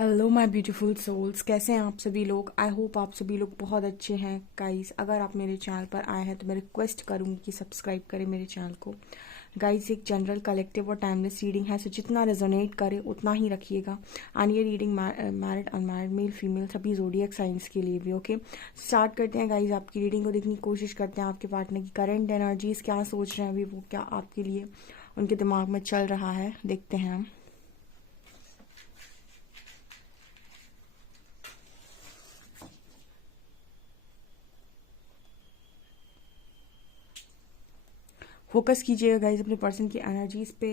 Hello my beautiful souls, कैसे हैं आप सभी लोग। आई होप आप सभी लोग बहुत अच्छे हैं। गाइस, अगर आप मेरे चैनल पर आए हैं तो मैं रिक्वेस्ट करूंगी कि सब्सक्राइब करें मेरे चैनल को। गाइस, एक जनरल कलेक्टिव और टाइमलेस रीडिंग है, सो जितना रेजोनेट करे उतना ही रखिएगा। एंड ये reading married unmarried male female सभी जोडियक साइंस के लिए भी। ओके, स्टार्ट करते हैं गाइस। आपकी रीडिंग को देखने की कोशिश करते हैं। आपके पार्टनर की करंट एनर्जीज क्या सोच रहे हैं अभी, वो क्या आपके लिए उनके दिमाग में चल रहा है, देखते हैं हम। फोकस कीजिएगा गाइज अपने पर्सन की एनर्जीज पे।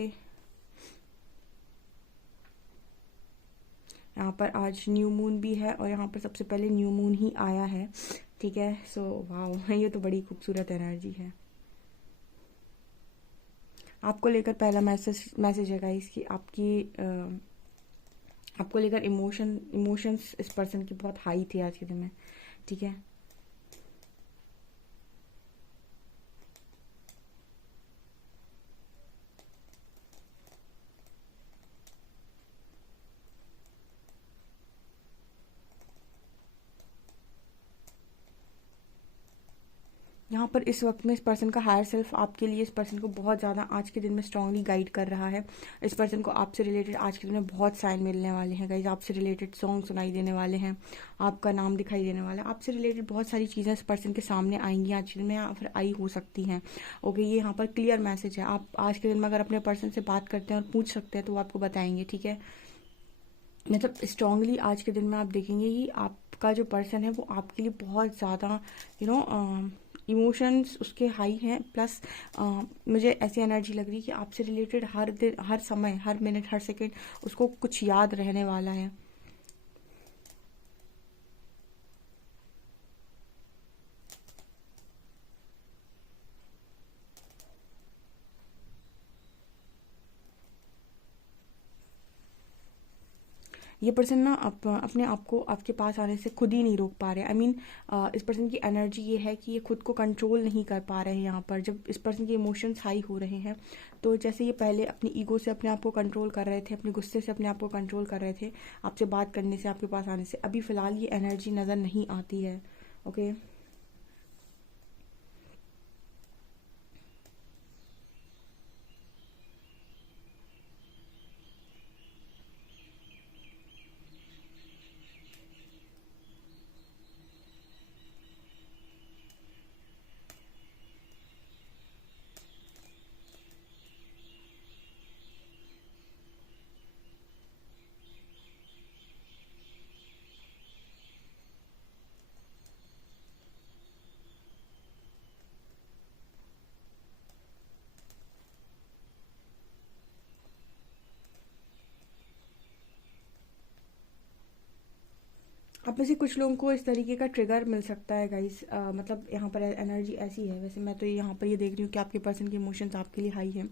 यहाँ पर आज न्यू मून भी है और यहाँ पर सबसे पहले न्यू मून ही आया है। ठीक है, सो वाह, ये तो बड़ी खूबसूरत एनर्जी है। आपको लेकर पहला मैसेज है गाइज कि आपको लेकर इमोशंस इस पर्सन की बहुत हाई थी आज के दिन में। ठीक है, यहाँ पर इस वक्त में इस पर्सन का हायर सेल्फ आपके लिए इस पर्सन को बहुत ज़्यादा आज के दिन में स्ट्रांगली गाइड कर रहा है। इस पर्सन को आपसे रिलेटेड आज के दिन में बहुत साइन मिलने वाले हैं गाइज। आपसे रिलेटेड सॉन्ग सुनाई देने वाले हैं, आपका नाम दिखाई देने वाला है, आपसे रिलेटेड बहुत सारी चीज़ें इस पर्सन के सामने आएंगी आज के दिन में या फिर आई हो सकती हैं। ओके, ये यहाँ पर क्लियर मैसेज है। आप आज के दिन में अगर अपने पर्सन से बात करते हैं और पूछ सकते हैं तो वो आपको बताएंगे। ठीक है, मतलब स्ट्रांगली आज के दिन में आप देखेंगे कि आपका जो पर्सन है वो आपके लिए बहुत ज़्यादा इमोशंस उसके हाई हैं। प्लस मुझे ऐसी एनर्जी लग रही है कि आपसे रिलेटेड हर दिन, हर समय, हर मिनट, हर सेकंड उसको कुछ याद रहने वाला है। ये पर्सन ना अपने आप को आपके पास आने से खुद ही नहीं रोक पा रहे। आई मीन इस पर्सन की एनर्जी ये है कि ये खुद को कंट्रोल नहीं कर पा रहे हैं। यहाँ पर जब इस पर्सन के इमोशंस हाई हो रहे हैं तो जैसे ये पहले अपनी ईगो से अपने आप को कंट्रोल कर रहे थे, अपने गुस्से से अपने आप को कंट्रोल कर रहे थे, आपसे बात करने से, आपके पास आने से, अभी फ़िलहाल ये एनर्जी नज़र नहीं आती है। ओके, आप में से कुछ लोगों को इस तरीके का ट्रिगर मिल सकता है गाइस। मतलब यहाँ पर एनर्जी ऐसी है। वैसे मैं तो यहाँ पर ये देख रही हूँ कि आपके पर्सन के इमोशंस आपके लिए हाई हैं,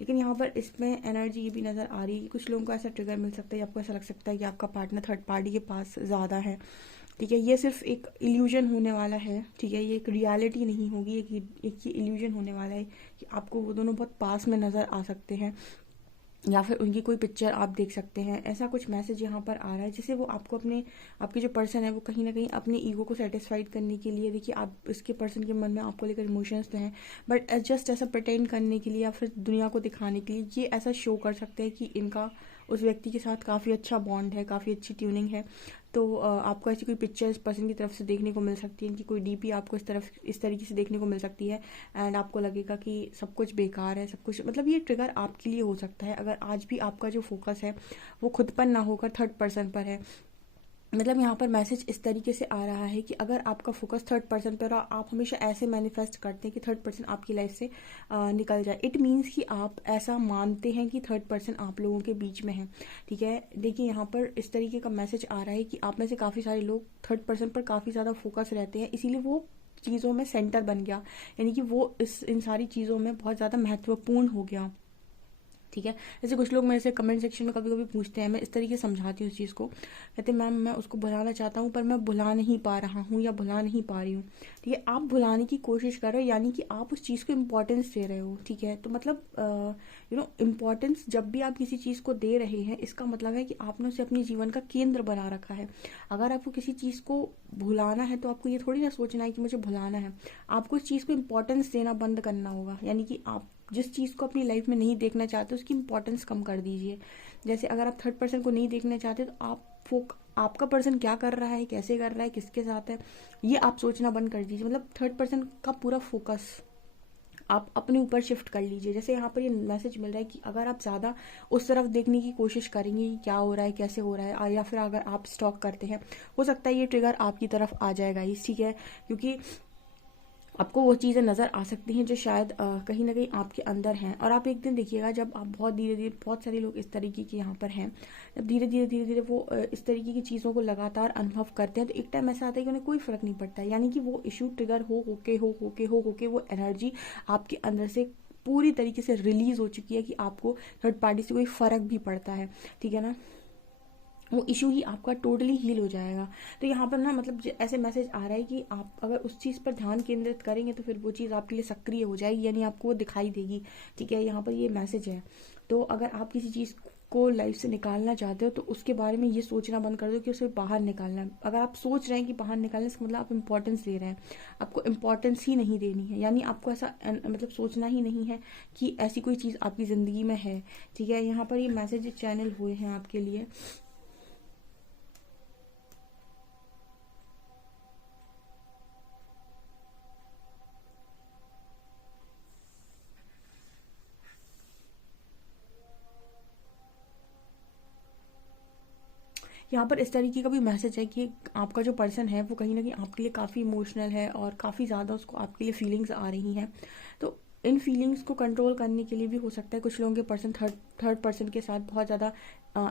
लेकिन यहाँ पर इसमें एनर्जी ये भी नज़र आ रही है कि कुछ लोगों को ऐसा ट्रिगर मिल सकता है, आपको ऐसा लग सकता है कि आपका पार्टनर थर्ड पार्टी के पास ज़्यादा है। ठीक है, ये सिर्फ एक इल्यूजन होने वाला है। ठीक है, ये एक रियलिटी नहीं होगी, एक ये इल्यूजन होने वाला है कि आपको वो दोनों बहुत पास में नज़र आ सकते हैं या फिर उनकी कोई पिक्चर आप देख सकते हैं। ऐसा कुछ मैसेज यहाँ पर आ रहा है जिससे वो आपको अपने, आपके जो पर्सन है वो कहीं ना कहीं अपने ईगो को सेटिस्फाइड करने के लिए, देखिए आप इसके पर्सन के मन में आपको लेकर इमोशंस तो हैं, बट जस्ट ऐसा प्रटेंड करने के लिए या फिर दुनिया को दिखाने के लिए ये ऐसा शो कर सकते हैं कि इनका उस व्यक्ति के साथ काफ़ी अच्छा बॉन्ड है, काफ़ी अच्छी ट्यूनिंग है। तो आपको ऐसी कोई पिक्चर इस पर्सन की तरफ से देखने को मिल सकती है, इनकी कोई डीपी आपको इस तरीके से देखने को मिल सकती है। एंड आपको लगेगा कि सब कुछ बेकार है, सब कुछ, मतलब ये ट्रिगर आपके लिए हो सकता है अगर आज भी आपका जो फोकस है वो खुद पर ना होकर थर्ड पर्सन पर है। मतलब यहाँ पर मैसेज इस तरीके से आ रहा है कि अगर आपका फोकस थर्ड पर्सन पर और आप हमेशा ऐसे मैनिफेस्ट करते हैं कि थर्ड पर्सन आपकी लाइफ से निकल जाए, इट मीन्स कि आप ऐसा मानते हैं कि थर्ड पर्सन आप लोगों के बीच में है। ठीक है, देखिए यहाँ पर इस तरीके का मैसेज आ रहा है कि आप में से काफ़ी सारे लोग थर्ड पर्सन पर काफ़ी ज़्यादा फोकस रहते हैं, इसीलिए वो चीज़ों में सेंटर बन गया, यानी कि वो इन सारी चीज़ों में बहुत ज़्यादा महत्वपूर्ण हो गया। ठीक है। जैसे कुछ लोग मेरे से कमेंट सेक्शन में कभी कभी पूछते हैं, मैं इस तरीके से समझाती हूँ उस चीज़ को, कहते हैं मैम मैं उसको भुलाना चाहता हूँ पर मैं भुला नहीं पा रहा हूँ या भुला नहीं पा रही हूँ। ठीक है, आप भुलाने की कोशिश कर रहे हो यानी कि आप उस चीज़ को इम्पोर्टेंस दे रहे हो। ठीक है, तो मतलब इम्पोर्टेंस जब भी आप किसी चीज़ को दे रहे हैं इसका मतलब है कि आपने उसे अपने जीवन का केंद्र बना रखा है। अगर आपको किसी चीज़ को भुलाना है तो आपको ये थोड़ी ना सोचना है कि मुझे भुलाना है, आपको इस चीज़ को इम्पोर्टेंस देना बंद करना होगा। यानी कि आप जिस चीज़ को अपनी लाइफ में नहीं देखना चाहते उसकी इंपॉर्टेंस कम कर दीजिए। जैसे अगर आप थर्ड पर्सन को नहीं देखना चाहते तो आपका पर्सन क्या कर रहा है, कैसे कर रहा है, किसके साथ है, ये आप सोचना बंद कर दीजिए। मतलब थर्ड पर्सन का पूरा फोकस आप अपने ऊपर शिफ्ट कर लीजिए। जैसे यहाँ पर ये मैसेज मिल रहा है कि अगर आप ज़्यादा उस तरफ देखने की कोशिश करेंगे कि क्या हो रहा है, कैसे हो रहा है, या फिर अगर आप स्टॉक करते हैं, हो सकता है ये ट्रिगर आपकी तरफ आ जाएगा इस, ठीक है, क्योंकि आपको वो चीज़ें नज़र आ सकती हैं जो शायद कहीं ना कहीं आपके अंदर हैं। और आप एक दिन देखिएगा जब आप बहुत धीरे धीरे, बहुत सारे लोग इस तरीके के यहाँ पर हैं, जब धीरे धीरे वो इस तरीके की चीज़ों को लगातार अनुभव करते हैं तो एक टाइम ऐसा आता है कि उन्हें कोई फ़र्क नहीं पड़ता है। यानी कि वो इशू ट्रिगर हो के वो एनर्जी आपके अंदर से पूरी तरीके से रिलीज़ हो चुकी है कि आपको थर्ड पार्टी से कोई फ़र्क भी पड़ता है। ठीक है ना, वो इशू ही आपका टोटली हील हो जाएगा। तो यहाँ पर ना मतलब ऐसे मैसेज आ रहा है कि आप अगर उस चीज़ पर ध्यान केंद्रित करेंगे तो फिर वो चीज़ आपके लिए सक्रिय हो जाएगी, यानी आपको वो दिखाई देगी। ठीक है, यहाँ पर ये मैसेज है। तो अगर आप किसी चीज़ को लाइफ से निकालना चाहते हो तो उसके बारे में ये सोचना बंद कर दो कि उसे बाहर निकालना है। अगर आप सोच रहे हैं कि बाहर निकालना है इसका मतलब आप इंपॉर्टेंस दे रहे हैं, आपको इंपॉर्टेंस ही नहीं देनी है। यानी आपको ऐसा मतलब सोचना ही नहीं है कि ऐसी कोई चीज़ आपकी ज़िंदगी में है। ठीक है, यहाँ पर ये मैसेज चैनल हुए हैं आपके लिए। यहाँ पर इस तरीके का भी मैसेज है कि आपका जो पर्सन है वो कहीं ना कहीं आपके लिए काफ़ी इमोशनल है और काफ़ी ज़्यादा उसको आपके लिए फीलिंग्स आ रही हैं। तो इन फीलिंग्स को कंट्रोल करने के लिए भी हो सकता है कुछ लोगों के पर्सन थर्ड पर्सन के साथ बहुत ज़्यादा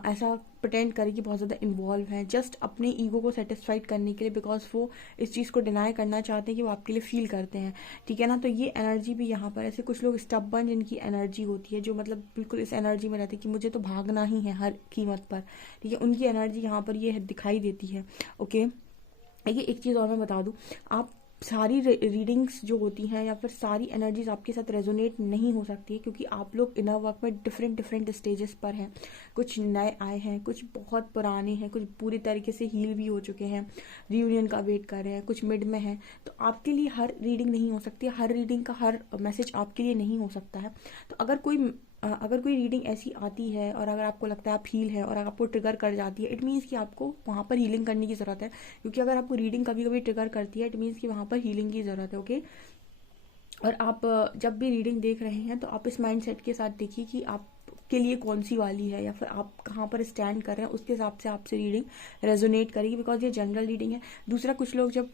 ऐसा प्रटेंड करे कि बहुत ज़्यादा इन्वॉल्व हैं जस्ट अपने ईगो को सेटिस्फाइड करने के लिए, बिकॉज वो इस चीज़ को डिनाई करना चाहते हैं कि वो आपके लिए फील करते हैं। ठीक है ना, तो ये एनर्जी भी यहाँ पर ऐसे कुछ लोग स्टबर्न जिनकी एनर्जी होती है, जो मतलब बिल्कुल इस एनर्जी में रहते हैं कि मुझे तो भागना ही है हर कीमत पर। ठीक है, उनकी एनर्जी यहाँ पर ये दिखाई देती है। ओके, ये एक चीज़ और मैं बता दूँ, आप सारी रीडिंग्स जो होती हैं या फिर सारी एनर्जीज आपके साथ रेजोनेट नहीं हो सकती है, क्योंकि आप लोग इनर वर्क में डिफरेंट डिफरेंट स्टेजेस पर हैं। कुछ नए आए हैं, कुछ बहुत पुराने हैं, कुछ पूरी तरीके से हील भी हो चुके हैं, रियूनियन का वेट कर रहे हैं, कुछ मिड में हैं। तो आपके लिए हर रीडिंग नहीं हो सकती, हर रीडिंग का हर मैसेज आपके लिए नहीं हो सकता है। तो अगर कोई रीडिंग ऐसी आती है और अगर आपको लगता है आप हील है और अगर आपको ट्रिगर कर जाती है, इट मीन्स कि आपको वहाँ पर हीलिंग करने की ज़रूरत है। क्योंकि अगर आपको रीडिंग कभी कभी ट्रिगर करती है, इट मीन्स कि वहाँ पर हीलिंग की ज़रूरत है। ओके, और आप जब भी रीडिंग देख रहे हैं तो आप इस माइंडसेट के साथ देखिए कि आप के लिए कौन सी वाली है या फिर आप कहाँ पर स्टैंड कर रहे हैं, उसके हिसाब से आपसे रीडिंग रेजोनेट करेगी, बिकॉज ये जनरल रीडिंग है। दूसरा, कुछ लोग जब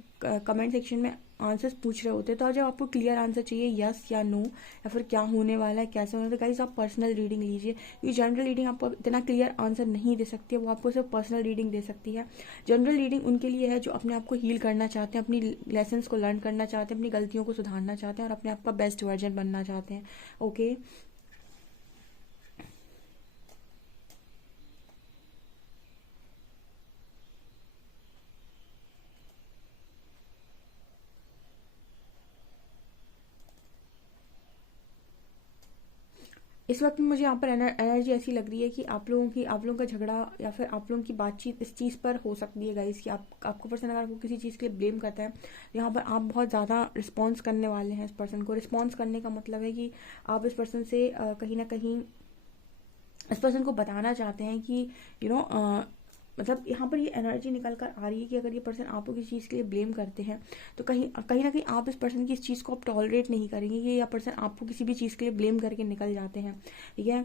कमेंट सेक्शन में आंसर्स पूछ रहे होते हैं तो जब आपको क्लियर आंसर चाहिए यस या नो या फिर क्या होने वाला है, कैसे होने वाला है, तो गाइस आप पर्सनल रीडिंग लीजिए, क्योंकि जनरल रीडिंग आपको इतना क्लियर आंसर नहीं दे सकती है, वो आपको सिर्फ पर्सनल रीडिंग दे सकती है। जनरल रीडिंग उनके लिए है जो अपने आप को हील करना चाहते हैं, अपनी लेसन्स को लर्न करना चाहते हैं, अपनी गलतियों को सुधारना चाहते हैं और अपने आप का बेस्ट वर्जन बनना चाहते हैं। ओके, इस वक्त में मुझे यहाँ पर एनर्जी ऐसी लग रही है कि आप लोगों का झगड़ा या फिर आप लोगों की बातचीत इस चीज़ पर हो सकती है गाइस, कि आपको पर्सन अगर आपको किसी चीज़ के लिए ब्लेम करता है तो यहाँ पर आप बहुत ज़्यादा रिस्पॉन्स करने वाले हैं इस पर्सन को। रिस्पॉन्स करने का मतलब है कि आप इस पर्सन से कहीं ना कहीं इस पर्सन को बताना चाहते हैं कि यू नो मतलब यहाँ पर ये एनर्जी निकल कर आ रही है कि अगर ये पर्सन आपको किसी चीज़ के लिए ब्लेम करते हैं तो कहीं कहीं ना कहीं आप इस पर्सन की इस चीज़ को आप टॉलरेट नहीं करेंगे कि यह पर्सन आपको किसी भी चीज़ के लिए ब्लेम करके निकल जाते हैं। ठीक है,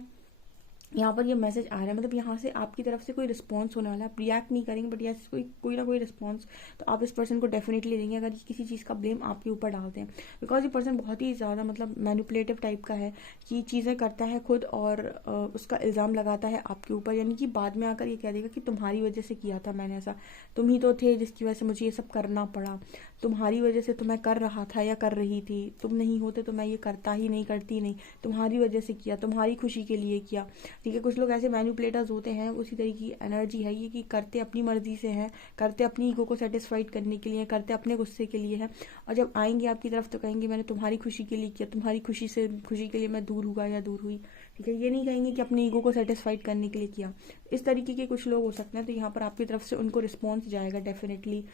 यहाँ पर ये मैसेज आ रहा है, मतलब यहाँ से आपकी तरफ से कोई रिस्पॉन्स होने वाला है। आप रिएक्ट नहीं करेंगे बट यस कोई कोई ना कोई रिस्पॉन्स तो आप इस पर्सन को डेफिनेटली देंगे अगर ये किसी चीज़ का ब्लेम आपके ऊपर डालते हैं। बिकॉज ये पर्सन बहुत ही ज़्यादा मतलब मैनिपुलेटिव टाइप का है कि चीज़ें करता है खुद और उसका इल्ज़ाम लगाता है आपके ऊपर, यानी कि बाद में आकर ये कह देगा कि तुम्हारी वजह से किया था मैंने ऐसा, तुम ही तो थे जिसकी वजह से मुझे ये सब करना पड़ा, तुम्हारी वजह से तो मैं कर रहा था या कर रही थी, तुम नहीं होते तो मैं ये करता ही नहीं, करती नहीं, तुम्हारी वजह से किया, तुम्हारी खुशी के लिए किया। ठीक है, कुछ लोग ऐसे मैनिपुलेटर्स होते हैं, उसी तरीके की एनर्जी है ये कि करते अपनी मर्जी से हैं, करते अपनी ईगो को सेटिस्फाइड करने के लिए, करते अपने गुस्से के लिए है, और जब आएंगे आपकी तरफ तो कहेंगे मैंने तुम्हारी खुशी के लिए किया, तुम्हारी खुशी के लिए मैं दूर हुआ या दूर हुई। ठीक है, ये नहीं कहेंगे कि अपने ईगो को सेटिस्फाइड करने के लिए किया। इस तरीके के कुछ लोग हो सकते हैं, तो यहाँ पर आपकी तरफ से उनको रिस्पॉन्स जाएगा डेफिनेटली।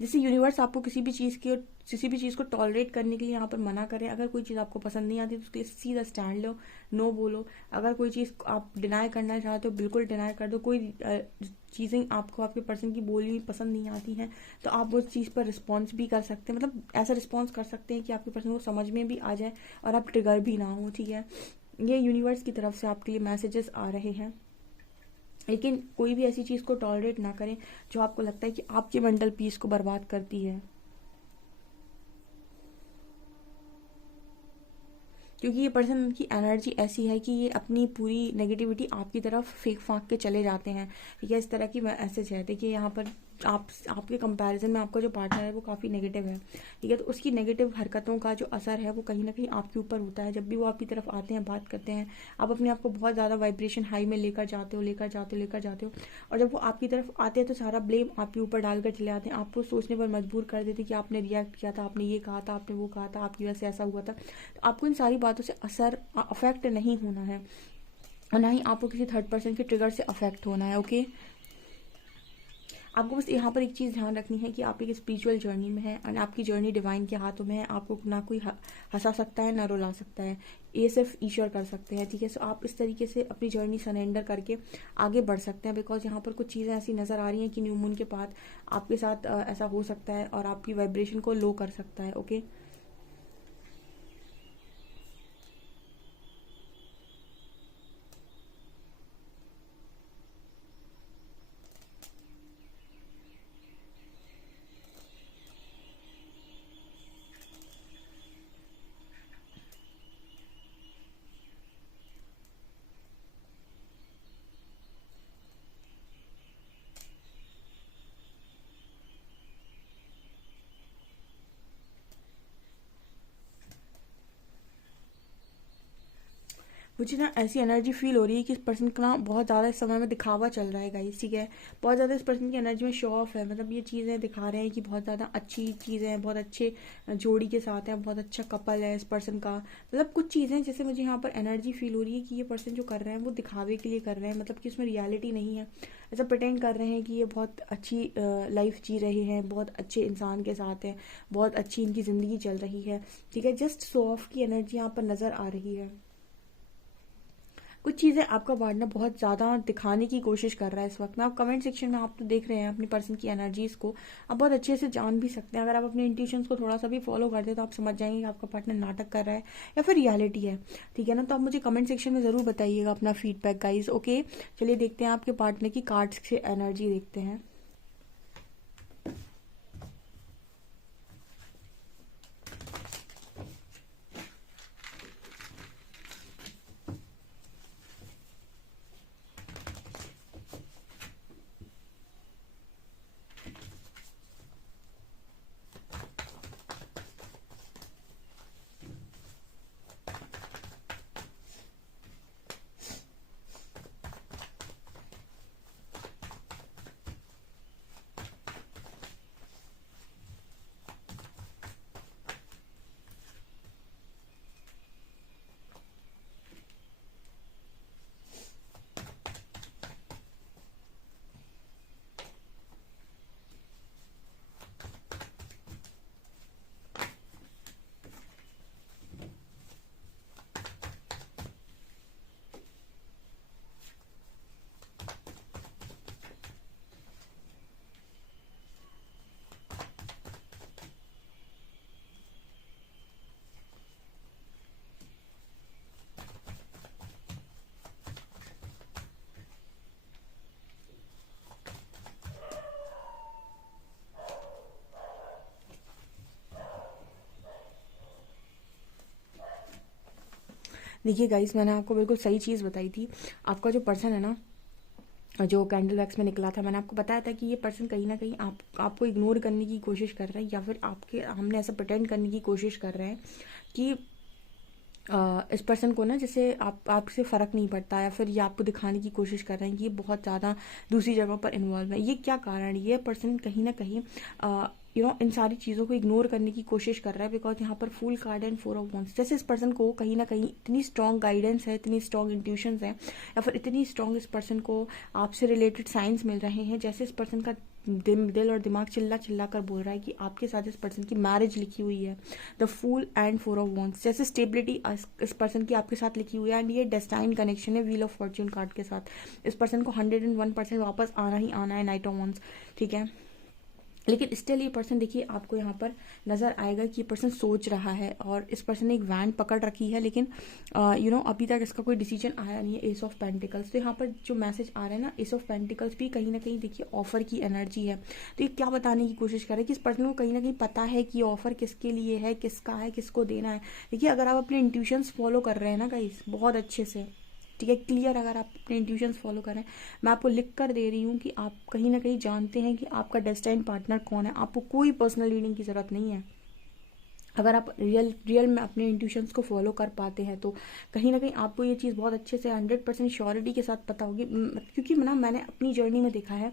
जैसे यूनिवर्स आपको किसी भी चीज़ को टॉलरेट करने के लिए यहाँ पर मना करें। अगर कोई चीज़ आपको पसंद नहीं आती तो उसके लिए सीधा स्टैंड लो, नो बोलो। अगर कोई चीज़ आप डिनाई करना चाहते हो बिल्कुल डिनाई कर दो। कोई चीज़ें आपको आपके पर्सन की बोली हुई पसंद नहीं आती हैं तो आप उस चीज़ पर रिस्पॉन्स भी कर सकते हैं, मतलब ऐसा रिस्पॉन्स कर सकते हैं कि आपके पर्सन को समझ में भी आ जाए और आप ट्रिगर भी ना हो। ठीक है, ये यूनिवर्स की तरफ से आपके लिए मैसेजेस आ रहे हैं। लेकिन कोई भी ऐसी चीज़ को टॉलरेट ना करें जो आपको लगता है कि आपके मेंटल पीस को बर्बाद करती है, क्योंकि ये पर्सन की एनर्जी ऐसी है कि ये अपनी पूरी नेगेटिविटी आपकी तरफ फेंक फाँक के चले जाते हैं। ठीक है, इस तरह की मैसेज है। देखिए यहाँ पर आपके कंपैरिजन में आपका जो पार्टनर है वो काफ़ी नेगेटिव है। ठीक है, तो उसकी नेगेटिव हरकतों का जो असर है वो कहीं ना कहीं आपके ऊपर होता है। जब भी वो आपकी तरफ आते हैं, बात करते हैं, आप अपने आप को बहुत ज़्यादा वाइब्रेशन हाई में लेकर जाते हो, और जब वो आपकी तरफ आते हैं तो सारा ब्लेम आपके ऊपर डालकर चले आते हैं, आपको सोचने पर मजबूर कर देते कि आपने रिएक्ट किया था, आपने ये कहा था, आपने वो कहा था, आपकी वजह से ऐसा हुआ था। तो आपको इन सारी बातों से अफेक्ट नहीं होना है, और ना ही आपको किसी थर्ड पर्सन के ट्रिगर से अफेक्ट होना है। ओके, आपको बस यहाँ पर एक चीज़ ध्यान रखनी है कि आप एक स्पिरिचुअल जर्नी में हैं और आपकी जर्नी डिवाइन के हाथों में है। आपको ना कोई हंसा सकता है ना रुला सकता है, ये सिर्फ ईश्वर कर सकते हैं। ठीक है, सो आप इस तरीके से अपनी जर्नी सरेंडर करके आगे बढ़ सकते हैं। बिकॉज यहाँ पर कुछ चीज़ें ऐसी नज़र आ रही हैं कि न्यू मून के बाद आपके साथ ऐसा हो सकता है और आपकी वाइब्रेशन को लो कर सकता है। ओके, मुझे ना ऐसी एनर्जी फील हो रही है कि इस पर्सन का ना बहुत ज़्यादा इस समय में दिखावा चल रहा है गाइस। ठीक है, बहुत ज़्यादा इस पर्सन की एनर्जी में शो ऑफ है, मतलब ये चीज़ें दिखा रहे हैं कि बहुत ज़्यादा अच्छी चीज़ें हैं, बहुत अच्छे जोड़ी के साथ हैं, बहुत अच्छा कपल है इस पर्सन का। मतलब कुछ चीज़ें जैसे मुझे यहाँ पर एनर्जी फील हो रही है कि ये पर्सन जो कर रहे हैं वो दिखावे के लिए कर रहे हैं, मतलब कि उसमें रियलिटी नहीं है। ऐसा प्रटेंड कर रहे हैं कि ये बहुत अच्छी लाइफ जी रहे हैं, बहुत अच्छे इंसान के साथ हैं, बहुत अच्छी इनकी ज़िंदगी चल रही है। ठीक है, जस्ट शो ऑफ की एनर्जी यहाँ पर नज़र आ रही है। कुछ चीज़ें आपका पार्टनर बहुत ज़्यादा दिखाने की कोशिश कर रहा है इस वक्त में। आप कमेंट सेक्शन में आप तो देख रहे हैं अपनी पर्सन की एनर्जीज को, आप बहुत अच्छे से जान भी सकते हैं। अगर आप अपने इंट्यूशंस को थोड़ा सा भी फॉलो करते हैं तो आप समझ जाएंगे कि आपका पार्टनर नाटक कर रहा है या फिर रियलिटी है। ठीक है ना, तो आप मुझे कमेंट सेक्शन में ज़रूर बताइएगा अपना फीडबैक गाइज। ओके, चलिए देखते हैं आपके पार्टनर की कार्ड्स से एनर्जी देखते हैं। देखिए गाइस, मैंने आपको बिल्कुल सही चीज़ बताई थी। आपका जो पर्सन है ना, जो कैंडल वैक्स में निकला था, मैंने आपको बताया था कि ये पर्सन कहीं ना कहीं आपको इग्नोर करने की कोशिश कर रहा है, या फिर आपके हमने ऐसा प्रिटेंड करने की कोशिश कर रहे हैं कि इस पर्सन को ना, जैसे आपसे फ़र्क नहीं पड़ता, या फिर ये आपको दिखाने की कोशिश कर रहे हैं कि ये बहुत ज़्यादा दूसरी जगहों पर इन्वॉल्व है। ये क्या कारण, ये पर्सन कहीं ना कहीं इन सारी चीज़ों को इग्नोर करने की कोशिश कर रहा है, बिकॉज यहाँ पर full card and 4 of wands. जैसे इस पर्सन को कहीं ना कहीं इतनी स्ट्रॉन्ग गाइडेंस है, इतनी स्ट्रॉन्ग इंट्यूशंस है, या फिर इतनी स्ट्रॉन्ग इस पर्सन को आपसे रिलेटेड साइंस मिल रहे हैं, जैसे इस पर्सन का दिल और दिमाग चिल्ला चिल्ला कर बोल रहा है कि आपके साथ इस पर्सन की मैरिज लिखी हुई है। The fool and 4 of wands, जैसे स्टेबिलिटी इस पर्सन की आपके साथ लिखी हुई है, एंड ये डेस्टाइन कनेक्शन है व्हील ऑफ फॉर्च्यून कार्ड के साथ। इस पर्सन को 101% वापस आना ही आना है नाइट ऑफ वांड्स, ठीक है। लेकिन स्टिल ये पर्सन, देखिए आपको यहाँ पर नज़र आएगा कि ये पर्सन सोच रहा है, और इस पर्सन ने एक वैन पकड़ रखी है, लेकिन अभी तक इसका कोई डिसीजन आया नहीं है। एस ऑफ पेंटिकल्स, तो यहाँ पर जो मैसेज आ रहा है ना, एस ऑफ पेंटिकल्स भी कहीं ना कहीं देखिए ऑफर की एनर्जी है। तो ये क्या बताने की कोशिश कर रहे हैं कि इस पर्सन को कहीं ना कहीं पता है कि ऑफर किसके लिए है, किसका है, किसको देना है। देखिए अगर आप अपने इंट्यूशंस फॉलो कर रहे हैं ना गाइस, बहुत अच्छे से, ठीक है, क्लियर, अगर आप अपने इंट्यूशंस फॉलो करें, मैं आपको लिख कर दे रही हूँ कि आप कहीं ना कहीं जानते हैं कि आपका डेस्टाइन पार्टनर कौन है। आपको कोई पर्सनल रीडिंग की ज़रूरत नहीं है। अगर आप रियल में अपने इंट्यूशंस को फॉलो कर पाते हैं, तो कहीं ना कहीं आपको ये चीज़ बहुत अच्छे से 100% श्योरिटी के साथ पता होगी। क्योंकि ना मैंने अपनी जर्नी में देखा है,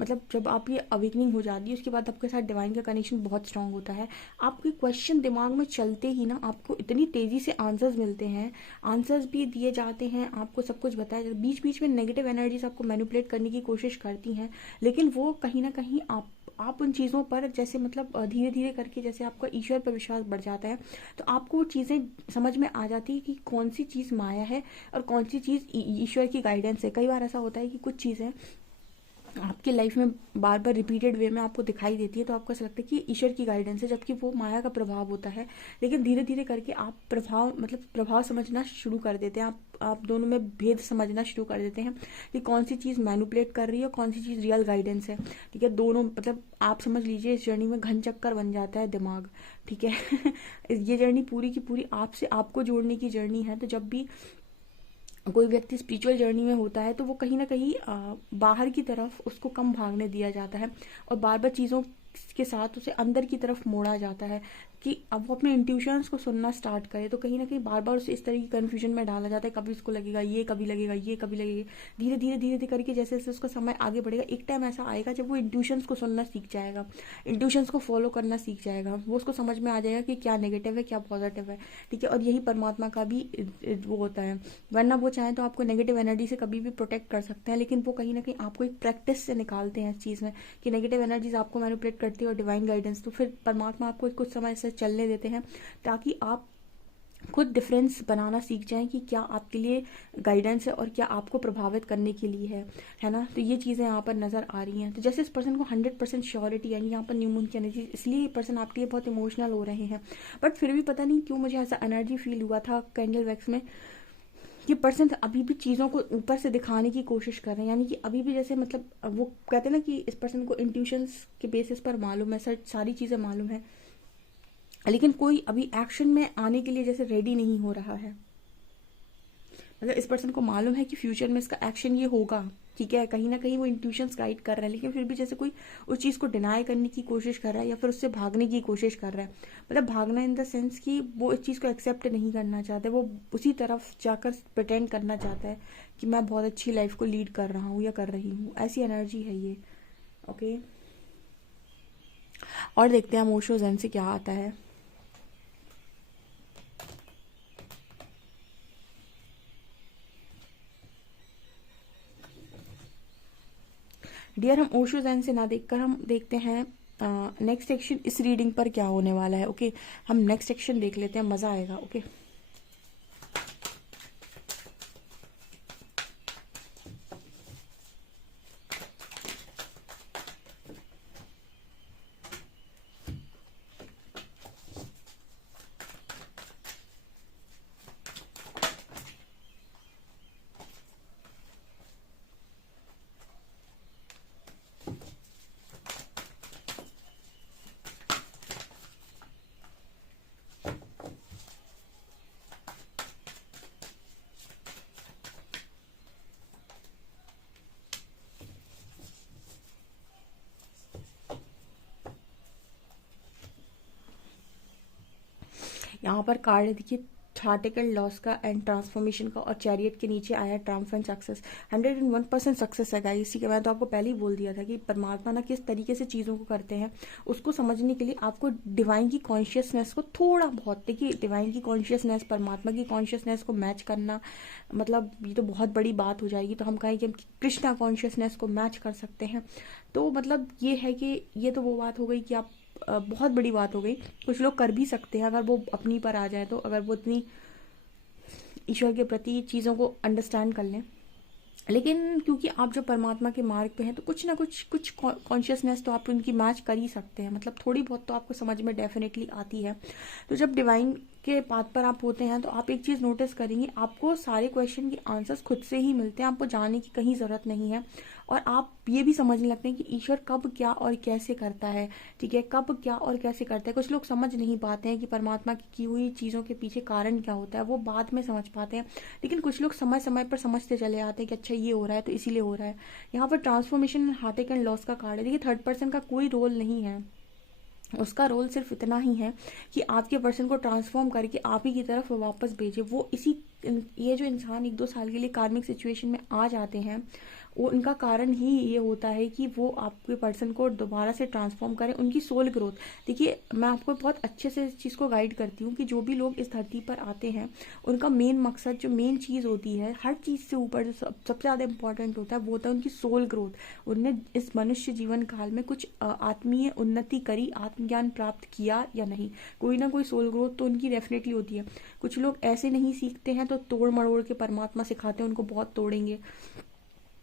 मतलब जब आप ये अवेकनिंग हो जाती है, उसके बाद आपके साथ डिवाइन का कनेक्शन बहुत स्ट्रांग होता है। आपके क्वेश्चन दिमाग में चलते ही ना आपको इतनी तेज़ी से आंसर्स मिलते हैं, आंसर्स भी दिए जाते हैं, आपको सब कुछ बताया जाता है। बीच बीच में नेगेटिव एनर्जीज आपको मैनिपुलेट करने की कोशिश करती हैं, लेकिन वो कहीं ना कहीं आप उन चीज़ों पर, जैसे मतलब धीरे धीरे करके जैसे आपका ईश्वर पर विश्वास बढ़ जाता है, तो आपको वो चीज़ें समझ में आ जाती है कि कौन सी चीज़ माया है और कौन सी चीज़ ईश्वर की गाइडेंस है। कई बार ऐसा होता है कि कुछ चीज़ें आपकी लाइफ में बार बार रिपीटेड वे में आपको दिखाई देती है, तो आपको ऐसा लगता है कि ईश्वर की गाइडेंस है, जबकि वो माया का प्रभाव होता है। लेकिन धीरे धीरे करके आप प्रभाव समझना शुरू कर देते हैं, आप दोनों में भेद समझना शुरू कर देते हैं कि कौन सी चीज़ मैनिपुलेट कर रही है और कौन सी चीज़ रियल गाइडेंस है, ठीक है। दोनों मतलब आप समझ लीजिए, इस जर्नी में घन चक्कर बन जाता है दिमाग, ठीक है। ये जर्नी पूरी की पूरी आपसे आपको जोड़ने की जर्नी है। तो जब भी कोई व्यक्ति स्पिरिचुअल जर्नी में होता है, तो वो कहीं ना कहीं बाहर की तरफ उसको कम भागने दिया जाता है, और बार बार चीज़ों के साथ उसे अंदर की तरफ मोड़ा जाता है कि अब वो अपने इंट्यूशंस को सुनना स्टार्ट करे। तो कहीं ना कहीं बार बार उसे इस तरह की कन्फ्यूजन में डाला जाता है, कभी उसको लगेगा ये, कभी लगेगा ये, कभी लगेगा। धीरे धीरे धीरे धीरे करके जैसे जैसे उसका समय आगे बढ़ेगा, एक टाइम ऐसा आएगा जब वो इंट्यूशंस को सुनना सीख जाएगा, इंट्यूशंस को फॉलो करना सीख जाएगा, वो उसको समझ में आ जाएगा कि क्या नेगेटिव है, क्या पॉजिटिव है, ठीक है। और यही परमात्मा का भी वो होता है। वरना वो चाहें तो आपको नेगेटिव एनर्जी से कभी भी प्रोटेक्ट कर सकते हैं, लेकिन वो कहीं ना कहीं आपको एक प्रैक्टिस से निकालते हैं इस चीज़ में कि नेगेटिव एनर्जीज आपको मैनिपुलेट करती है, और डिवाइन गाइडेंस, तो फिर परमात्मा आपको कुछ समय से चलने देते हैं ताकि आप खुद डिफरेंस बनाना सीख जाएं कि क्या आपके लिए गाइडेंस है और क्या आपको प्रभावित करने के लिए है ना। तो ये चीज़ें यहाँ पर नज़र आ रही हैं। तो जैसे इस पर्सन को 100% श्योरिटी, यानी यहाँ पर न्यू मून की एनर्जी, इसलिए ये पर्सन आपके लिए बहुत इमोशनल हो रहे हैं। बट फिर भी पता नहीं क्यों मुझे ऐसा एनर्जी फील हुआ था कैंडल वैक्स में, ये पर्सन अभी भी चीज़ों को ऊपर से दिखाने की कोशिश कर रहे हैं, यानी कि अभी भी जैसे मतलब वो कहते हैं ना कि इस पर्सन को इंट्यूशंस के बेसिस पर मालूम है, सारी चीज़ें मालूम है, लेकिन कोई अभी एक्शन में आने के लिए जैसे रेडी नहीं हो रहा है। मतलब इस पर्सन को मालूम है कि फ्यूचर में इसका एक्शन ये होगा, ठीक है, कहीं ना कहीं वो इंट्यूशंस गाइड कर रहे हैं, लेकिन फिर भी जैसे कोई उस चीज़ को डिनाई करने की कोशिश कर रहा है या फिर उससे भागने की कोशिश कर रहा है। मतलब भागना इन द सेंस कि वो इस चीज़ को एक्सेप्ट नहीं करना चाहते, वो उसी तरफ जाकर प्रिटेंड करना चाहता है कि मैं बहुत अच्छी लाइफ को लीड कर रहा हूँ या कर रही हूँ, ऐसी एनर्जी है ये। ओके, और देखते हैं ओशो ज़ेन से क्या आता है। डियर, हम ओशो ज़ेन से ना देखकर हम देखते हैं नेक्स्ट सेक्शन इस रीडिंग पर क्या होने वाला है। ओके, हम नेक्स्ट सेक्शन देख लेते हैं, मज़ा आएगा। ओके, यहाँ पर कार्ड है देखिए, हार्ट एंड लॉस का एंड ट्रांसफॉर्मेशन का, और चैरियट के नीचे आया ट्रायम्फ एंड सक्सेस। 101% सक्सेस है गाइस। इसी के मैं तो आपको पहले ही बोल दिया था कि परमात्मा ना किस तरीके से चीज़ों को करते हैं, उसको समझने के लिए आपको डिवाइन की कॉन्शियसनेस को थोड़ा बहुत, देखिए डिवाइन की कॉन्शियसनेस परमात्मा की कॉन्शियसनेस को मैच करना, मतलब ये तो बहुत बड़ी बात हो जाएगी। तो हम कहें कि हम कृष्णा कॉन्शियसनेस को मैच कर सकते हैं। तो मतलब ये है कि ये तो वो बात हो गई कि आप बहुत बड़ी बात हो गई। कुछ लोग कर भी सकते हैं अगर वो अपनी पर आ जाए, तो अगर वो इतनी ईश्वर के प्रति चीज़ों को अंडरस्टैंड कर लें। लेकिन क्योंकि आप जो परमात्मा के मार्ग पे हैं, तो कुछ ना कुछ कॉन्शियसनेस तो आप उनकी मैच कर ही सकते हैं, मतलब थोड़ी बहुत तो आपको समझ में डेफिनेटली आती है। तो जब डिवाइन के पाथ पर आप होते हैं, तो आप एक चीज़ नोटिस करेंगे, आपको सारे क्वेश्चन के आंसर्स खुद से ही मिलते हैं, आपको जाने की कहीं ज़रूरत नहीं है। और आप ये भी समझने लगते हैं कि ईश्वर कब क्या और कैसे करता है, ठीक है, कब क्या और कैसे करता है। कुछ लोग समझ नहीं पाते हैं कि परमात्मा की हुई चीज़ों के पीछे कारण क्या होता है, वो बाद में समझ पाते हैं। लेकिन कुछ लोग समय समय पर समझते चले आते हैं कि अच्छा ये हो रहा है तो इसीलिए हो रहा है। यहाँ पर ट्रांसफॉर्मेशन हार्ट एंड लॉस का कार्ड है। देखिए थर्ड पर्सन का कोई रोल नहीं है, उसका रोल सिर्फ इतना ही है कि आपके पर्सन को ट्रांसफॉर्म करके आप ही की तरफ वापस भेजे। वो इसी, ये जो इंसान 1-2 साल के लिए कार्मिक सिचुएशन में आ जाते हैं, वो उनका कारण ही ये होता है कि वो आपके पर्सन को दोबारा से ट्रांसफॉर्म करें, उनकी सोल ग्रोथ। देखिए मैं आपको बहुत अच्छे से इस चीज़ को गाइड करती हूँ कि जो भी लोग इस धरती पर आते हैं, उनका मेन मकसद, जो मेन चीज़ होती है, हर चीज़ से ऊपर जो सबसे ज़्यादा इंपॉर्टेंट होता है, वो होता है उनकी सोल ग्रोथ। उनने इस मनुष्य जीवन काल में कुछ आत्मीय उन्नति करी, आत्मज्ञान प्राप्त किया या नहीं, कोई ना कोई सोल ग्रोथ तो उनकी डेफिनेटली होती है। कुछ लोग ऐसे नहीं सीखते हैं, तो तोड़ मरोड़ के परमात्मा सिखाते हैं, उनको बहुत तोड़ेंगे,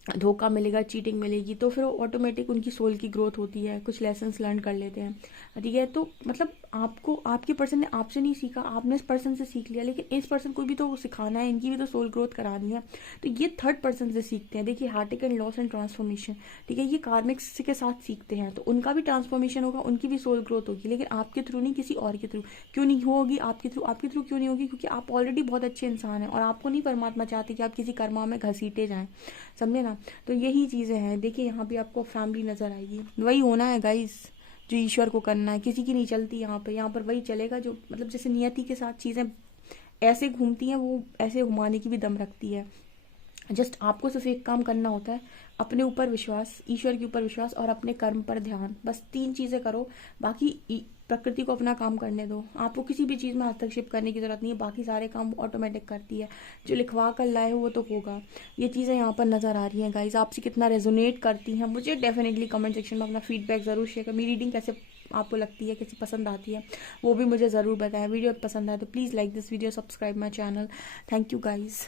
धोखा मिलेगा, चीटिंग मिलेगी, तो फिर ऑटोमेटिक उनकी सोल की ग्रोथ होती है, कुछ लेसन्स लर्न कर लेते हैं, ठीक है। तो मतलब आपको, आपके पर्सन ने आपसे नहीं सीखा, आपने इस पर्सन से सीख लिया, लेकिन इस पर्सन को भी तो सिखाना है, इनकी भी तो सोल ग्रोथ करानी है। तो ये थर्ड पर्सन से सीखते हैं। देखिए heart and loss and transformation, ठीक है, ये कार्मिक्स के साथ सीखते हैं, तो उनका भी ट्रांसफॉर्मेशन होगा, उनकी भी सोल ग्रोथ होगी, लेकिन आपके थ्रू नहीं, किसी और के थ्रू। क्यों नहीं होगी आपके थ्रू? आपके थ्रू क्यों नहीं होगी? क्योंकि आप ऑलरेडी बहुत अच्छे इंसान हैं, और आपको नहीं परमात्मा चाहते कि आप किसी कर्मा में घसीटे जाएं, समझे ना। तो यही चीज़ें हैं। देखिए यहाँ भी आपको फैमिली नज़र आएगी, वही होना है गाइस जो ईश्वर को करना है, किसी की नहीं चलती यहाँ पे। यहाँ पर वही चलेगा जो, मतलब जैसे नियति के साथ चीज़ें ऐसे घूमती हैं, वो ऐसे घुमाने की भी दम रखती है। जस्ट आपको सिर्फ एक काम करना होता है, अपने ऊपर विश्वास, ईश्वर के ऊपर विश्वास, और अपने कर्म पर ध्यान। बस 3 चीज़ें करो, बाकी प्रकृति को अपना काम करने दो। आपको किसी भी चीज़ में हस्तक्षेप करने की जरूरत नहीं है, बाकी सारे काम ऑटोमेटिक करती है। जो लिखवा कर लाए हो वो तो होगा। ये चीज़ें यहाँ पर नज़र आ रही हैं गाइज। आपसे कितना रेजोनेट करती हैं, मुझे डेफिनेटली कमेंट सेक्शन में अपना फीडबैक ज़रूर शेयर करें। मेरी रीडिंग कैसे आपको लगती है, कैसी पसंद आती है, वो भी मुझे ज़रूर बताएं। वीडियो पसंद आए तो please like this video, subscribe my channel. Thank you guys.